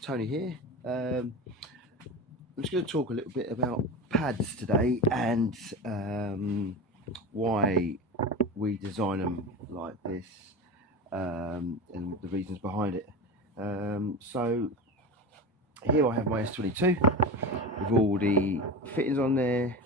Tony here. I'm just going to talk a little bit about pads today and why we design them like this and the reasons behind it. So here I have my S22 with all the fittings on there.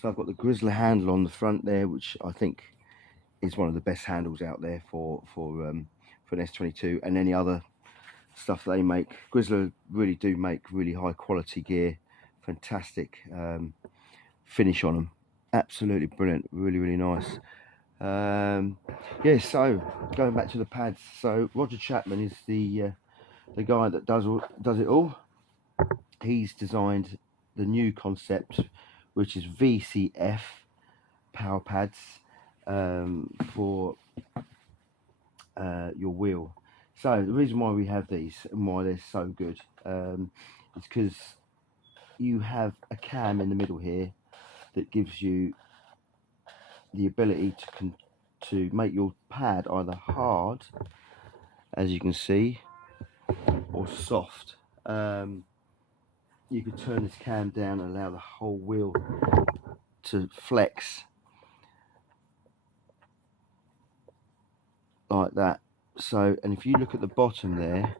So I've got the Grizzler handle on the front there, which I think is one of the best handles out there for an S22 and any other stuff they make. Grizzler really do make really high quality gear, fantastic finish on them, absolutely brilliant, really nice. Yeah, so going back to the pads, so Roger Chapman is the guy that does it all. He's designed the new concept, which is VCF power pads for your wheel. So the reason why we have these and why they're so good is because you have a cam in the middle here that gives you the ability to make your pad either hard, as you can see, or soft. You could turn this cam down and allow the whole wheel to flex like that. So, and if you look at the bottom there,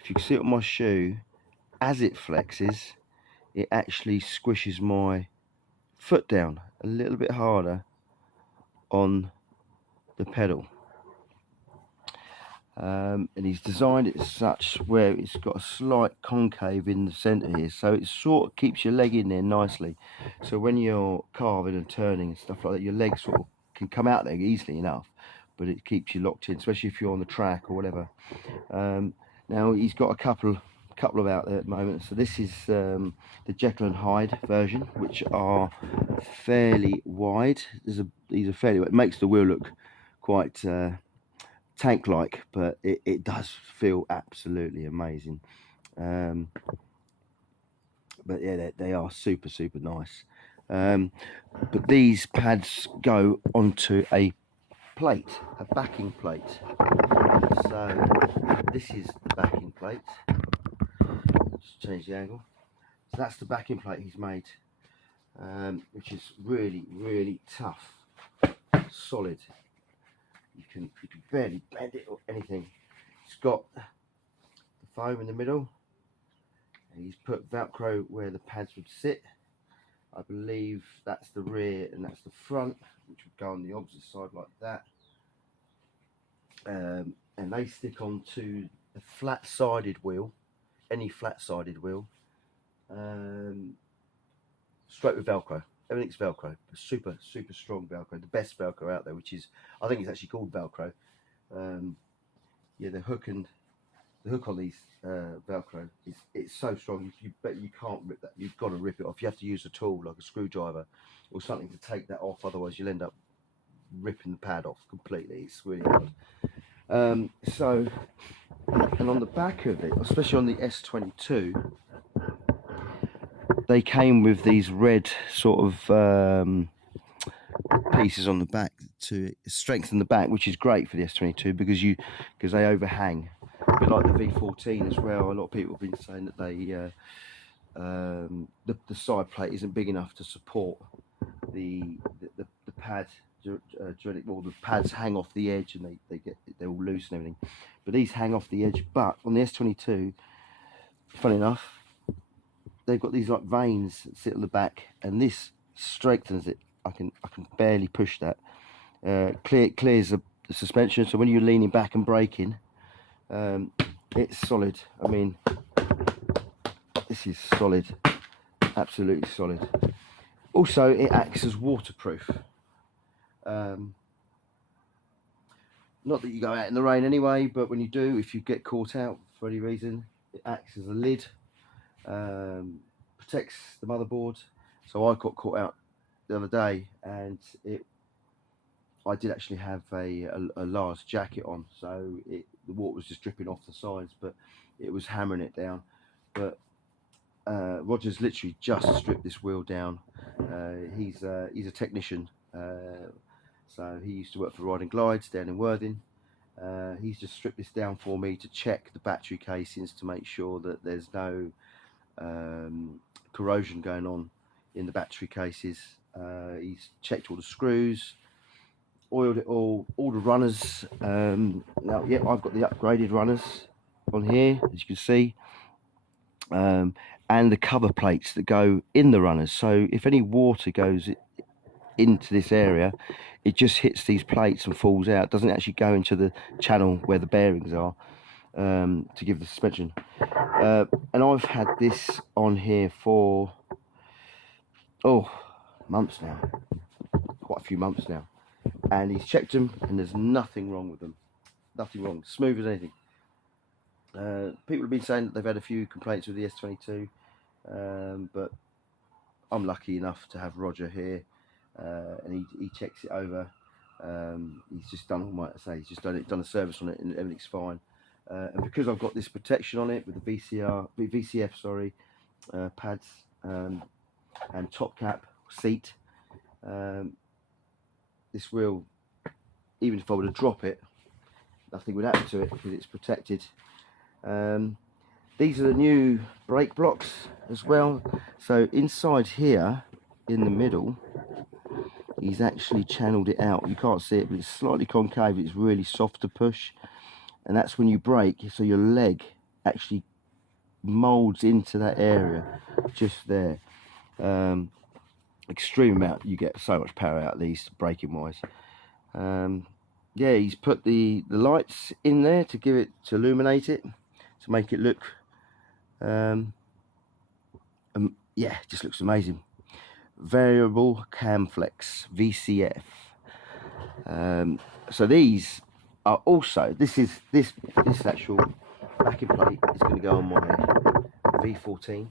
if you can see it on my shoe, as it flexes, it actually squishes my foot down a little bit harder on the pedal. And he's designed it such where it's got a slight concave in the center here, so it sort of keeps your leg in there nicely. So when you're carving and turning and stuff like that, your leg sort of can come out there easily enough, but it keeps you locked in, especially if you're on the track or whatever. Now he's got a couple of out there at the moment. So this is the Jekyll and Hyde version, which are fairly wide. These are fairly wide. It makes the wheel look quite tank-like, but it does feel absolutely amazing. But yeah, they are super nice. But these pads go onto a plate, a backing plate. So this is the backing plate. Just change the angle. So that's the backing plate he's made, which is really tough, solid. You can barely bend it or anything. It's got the foam in the middle. He's put Velcro where the pads would sit. I believe that's the rear and that's the front, which would go on the opposite side like that. And they stick onto a flat-sided wheel, any flat-sided wheel, straight with Velcro. Everything's Velcro, super strong Velcro, the best Velcro out there, which is, I think it's actually called Velcro. Yeah, the hook on these Velcro it's so strong. You can't rip that. You've got to rip it off. You have to use a tool like a screwdriver or something to take that off. Otherwise, you'll end up ripping the pad off completely. It's really hard. So, and on the back of it, especially on the S22, they came with these red sort of pieces on the back to strengthen the back, which is great for the S22 because they overhang. A bit like the V14 as well. A lot of people have been saying that they the side plate isn't big enough to support the pad. Well, the pads hang off the edge and they're all loose and everything, but these hang off the edge. But on the S22, funny enough, they've got these like veins that sit on the back, and this strengthens it. I can barely push that. Clears the suspension, so when you're leaning back and braking, it's solid. I mean, this is solid, absolutely solid. Also, it acts as waterproof. Not that you go out in the rain anyway, but when you do, if you get caught out for any reason, it acts as a lid, protects the motherboard. So I got caught out the other day, and I did actually have a large jacket on, so the water was just dripping off the sides, but it was hammering it down. But Roger's literally just stripped this wheel down. He's a technician, so he used to work for Riding Glides down in Worthing, He's just stripped this down for me to check the battery casings to make sure that there's no corrosion going on in the battery cases. He's checked all the screws, oiled it all the runners. Now, yeah, I've got the upgraded runners on here, as you can see, and the cover plates that go in the runners. So if any water goes into this area, it just hits these plates and falls out. It doesn't actually go into the channel where the bearings are, to give the suspension. And I've had this on here for months now, quite a few months now, and he's checked them and there's nothing wrong with them, nothing wrong, smooth as anything. People have been saying that they've had a few complaints with the S22, but I'm lucky enough to have Roger here, and he checks it over. He's just done all my, he's just done a service on it, and everything's fine. And because I've got this protection on it with the VCF, sorry, pads, and top cap seat, this wheel, even if I were to drop it, nothing would happen to it because it's protected. These are the new brake blocks as well. So inside here, in the middle, he's actually channeled it out. You can't see it, but it's slightly concave. It's really soft to push, and that's when you brake, so your leg actually molds into that area just there. Extreme amount, you get so much power out of these braking wise. Yeah, he's put the lights in there to give it, to illuminate it, to make it look yeah, it just looks amazing. Variable cam flex, VCF. So these are also, this actual backing plate is going to go on my V14.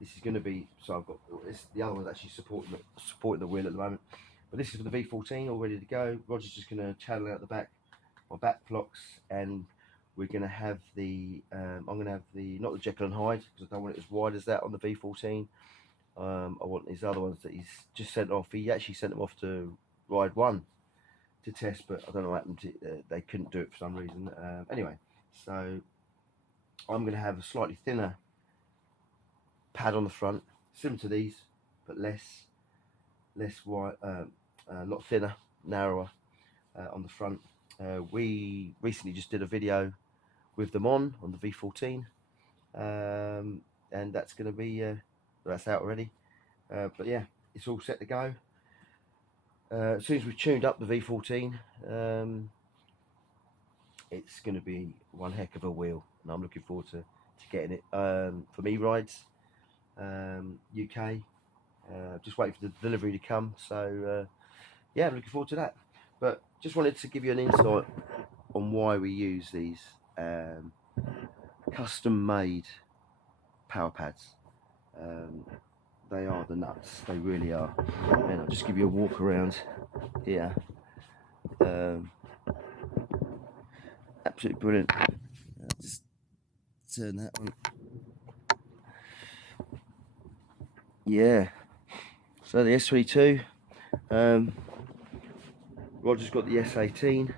This is going to be, so I've got this, the other one's actually supporting the wheel at the moment, but this is for the V14, all ready to go. Roger's just going to channel out the back, my back blocks, and we're going to have the I'm going to have the, not the Jekyll and Hyde, because I don't want it as wide as that on the V14. I want these other ones that he's just sent off. He actually sent them off to Ride 1 to test, but I don't know what happened to, they couldn't do it for some reason. Anyway, so I'm going to have a slightly thinner pad on the front, similar to these, but less wide, a lot thinner, narrower on the front. We recently just did a video with them on the V14, and that's going to be that's out already. But yeah, it's all set to go. As soon as we've tuned up the V14, it's going to be one heck of a wheel, and I'm looking forward to getting it for me rides, UK. Just waiting for the delivery to come, so yeah, I'm looking forward to that. But just wanted to give you an insight on why we use these custom made power pads. They are the nuts, they really are. And I'll just give you a walk around here. Absolutely brilliant. Just turn that on. Yeah, so the S22, Roger's got the S18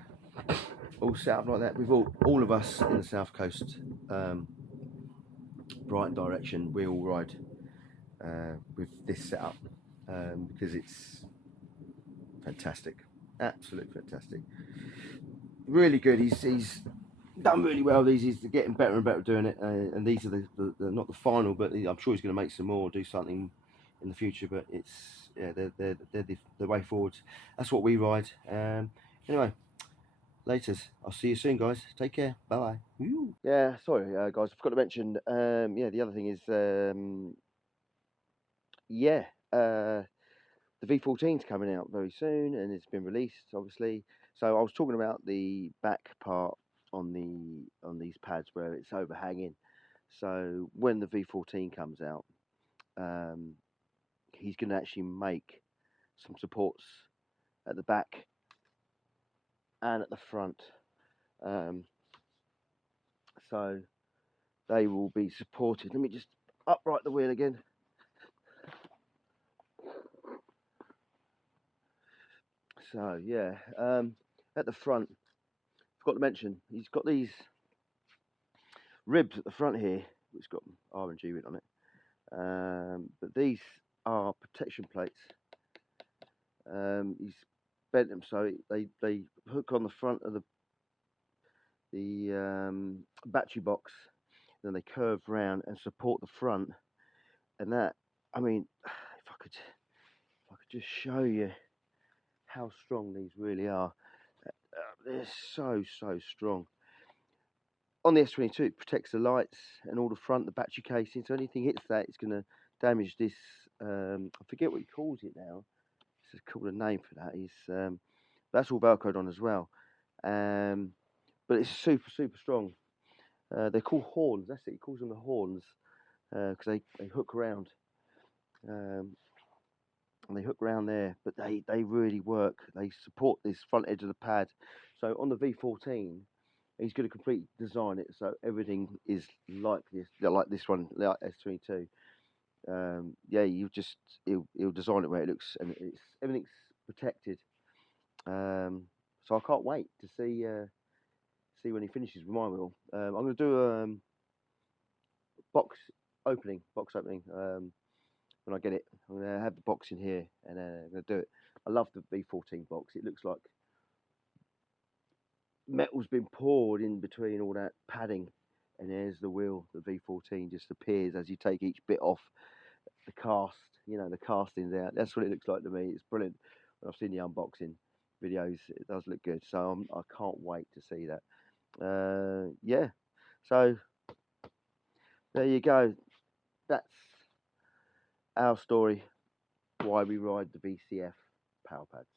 all set up like that. We've all of us in the South Coast, Brighton direction, we all ride with this setup, because it's fantastic, absolutely fantastic, really good. He's done really well. He's getting better and better at doing it, and these are the not the final, but I'm sure he's going to make some more, do something in the future. But it's, yeah, they're the way forward. That's what we ride. Anyway, laters. I'll see you soon, guys. Take care. Bye bye. Yeah, sorry, guys. I forgot to mention. Yeah, the other thing is, yeah, the V14's coming out very soon, and it's been released, obviously. So I was talking about the back part on these pads where it's overhanging. So when the V14 comes out, he's going to actually make some supports at the back and at the front. So they will be supported. Let me just upright the wheel again. So yeah, at the front, forgot to mention, he's got these ribs at the front here, which got R&G written on it. But these are protection plates. He's bent them so they hook on the front of the battery box, then they curve round and support the front. And that, I mean, if I could just show you how strong these really are. They're so strong. On the S22, it protects the lights and all the front, the battery casing. So anything hits that, it's going to damage this. I forget what he calls it now. It's called a name for that. That's all Velcroed on as well. But it's super strong. They're called horns. That's it. He calls them the horns because they hook around. And they hook around there, but they really work. They support this front edge of the pad. So on the V14, he's going to completely design it so everything is like this one, like S22. Yeah, he'll design it where it looks, and everything's protected. So I can't wait to see when he finishes with my wheel. I'm going to do a box opening. When I get it, I'm going to have the box in here and I'm going to do it. I love the V14 box. It looks like metal's been poured in between all that padding, and there's the wheel. The V14 just appears as you take each bit off the cast. You know, the casting's out. That's what it looks like to me. It's brilliant. When I've seen the unboxing videos, it does look good. So I can't wait to see that. Yeah. So there you go. That's our story. Why we ride the VCF power pads.